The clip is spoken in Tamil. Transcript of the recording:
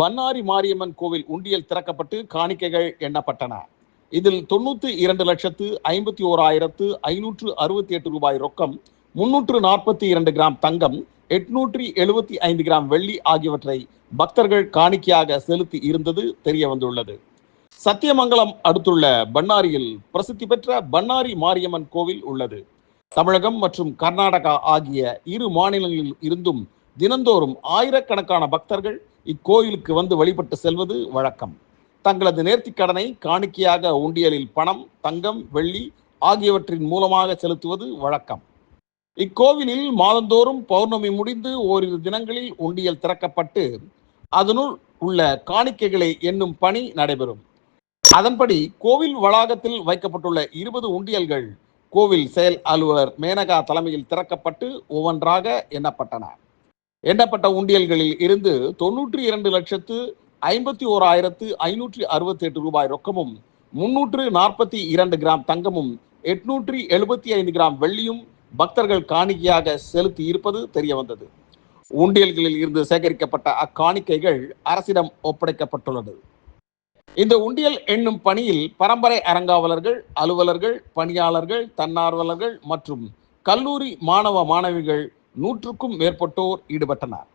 பன்னாரி மாரியம்மன் கோவில் உண்டியல் திறக்கப்பட்டு காணிக்கைகள் எண்ணப்பட்டன. இதில் தொண்ணூத்தி இரண்டு லட்சத்து ஐம்பத்தி ஓராயிரத்து ஐநூற்று அறுபத்தி எட்டு ரூபாய் ரொக்கம் முன்னூற்று நாற்பத்தி இரண்டு கிராம் தங்கம் எட்நூற்றி எழுபத்தி ஐந்து கிராம் வெள்ளி ஆகியவற்றை பக்தர்கள் காணிக்கையாக செலுத்தி இருந்தது தெரிய வந்துள்ளது. சத்தியமங்கலம் அடுத்துள்ள பன்னாரியில் பிரசித்தி பெற்ற பன்னாரி மாரியம்மன் கோவில் உள்ளது. தமிழகம் மற்றும் கர்நாடகா ஆகிய இரு மாநிலங்களில் இருந்தும் தினந்தோறும் ஆயிரக்கணக்கான பக்தர்கள் இக்கோயிலுக்கு வந்து வழிபட்டு செல்வது வழக்கம். தங்களது நேர்த்திக்கடனை காணிக்கையாக உண்டியலில் பணம் தங்கம் வெள்ளி ஆகியவற்றின் மூலமாக செலுத்துவது வழக்கம். இக்கோவிலில் மாதந்தோறும் பௌர்ணமி முடிந்து ஓரிரு தினங்களில் உண்டியல் திறக்கப்பட்டு அதனுள் உள்ள காணிக்கைகளை எண்ணும் பணி நடைபெறும். அதன்படி கோவில் வளாகத்தில் வைக்கப்பட்டுள்ள இருபது உண்டியல்கள் கோவில் செயல் அலுவலர் மேனகா தலைமையில் திறக்கப்பட்டு ஒவ்வொன்றாக எண்ணப்பட்டன. எண்ணப்பட்ட உண்டியல்களில் இருந்து தொன்னூற்றி இரண்டு லட்சத்து ஐம்பத்தி ஓராயிரத்து ஐநூற்றி அறுபத்தி எட்டு ரூபாய் ரொக்கமும் முன்னூற்று நாற்பத்தி இரண்டு கிராம் தங்கமும் எட்நூற்றி எழுபத்தி ஐந்து கிராம் வெள்ளியும் பக்தர்கள் காணிக்கையாக செலுத்தி இருப்பது தெரிய வந்தது. உண்டியல்களில் இருந்து சேகரிக்கப்பட்ட அக்காணிக்கைகள் அரசிடம் ஒப்படைக்கப்பட்டுள்ளது. இந்த உண்டியல் எண்ணும் பணியில் பரம்பரை அறங்காவலர்கள் அலுவலர்கள் பணியாளர்கள் தன்னார்வலர்கள் மற்றும் கல்லூரி மாணவ மாணவிகள் நூற்றுக்கும் மேற்பட்டோர் ஈடுபட்டனர்.